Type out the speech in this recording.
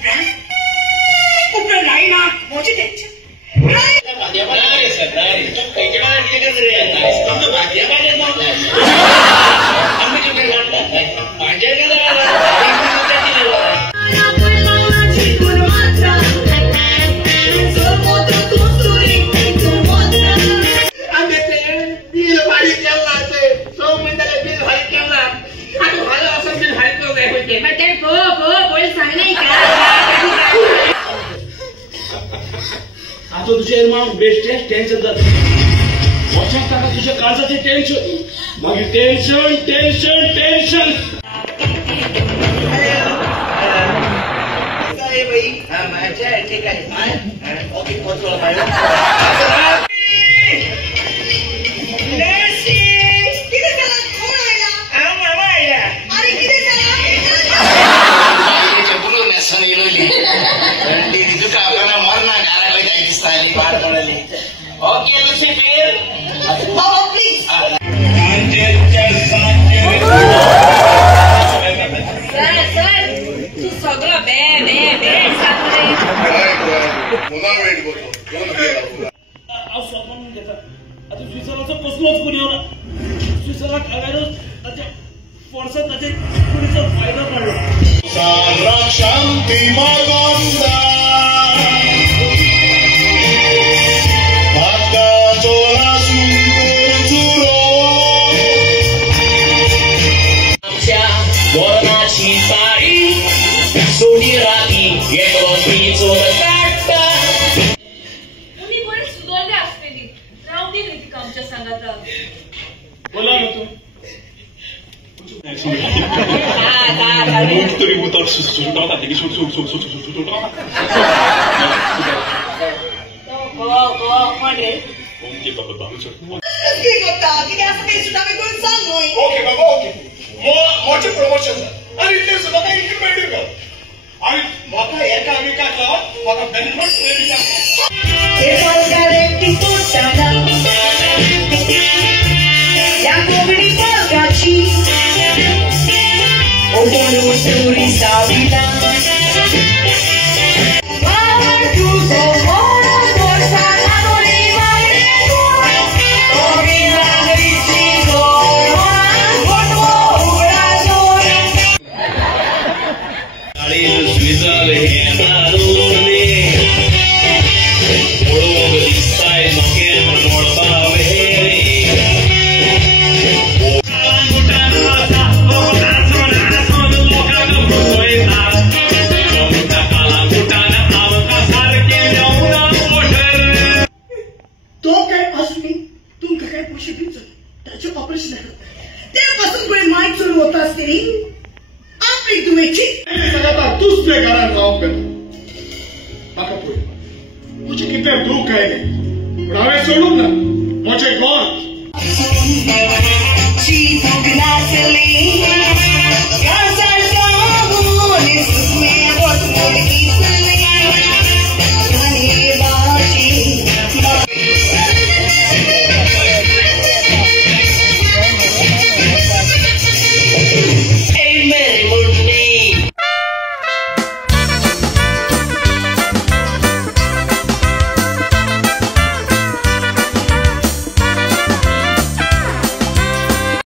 उपरा नाही ना मोची टेन्शन आता तुझे मग बेस्ट टेन्शन जात लक्षात टाका तुझ्या काळजाचे टेन्शन मग टेन्शन टेन्शन टेन्शन माझ्या ठिकाणी ओके पोचवलं पाहिजे ओके लुसिफर बाबा प्लीज सर तू सगळं बे बे बे सांगते पुन्हा वेट करतो स्वप्न घेता आता स्वित्झर्लंडचं पोचलोच कोणी होला स्वित्झर्लंड आल्यावर त्याच्या फोर्सात त्याचे कुणीचा फायदा काढला शांती मागोंदा बोरणाची तारी सोडी राती येतो चोरटा तुम्ही बरे सुधारले असलेली राहू दे रीती आमच्या संघात राहू बोला ना तू तरी उतर सुटवता की सुटवता ओके बाबा बाबा ओके बाबा ओके मोठे प्रमोशन आणि ते सुद्धा काही इंडिपेंडेंट कर आणि माका एका आम्ही काय करा माका बेनिफिट ट्रेनिंग या कोगडी पालकाची ओढून सुरी साविला ऑपरेशन त्यापासून पुढे माईक सुरू होत असते आपली तुम्ही तूच ते घरात जाऊन पेतो माका पुढे तुझे किती दुःख आहे रावे सोडून ना माझे गॉड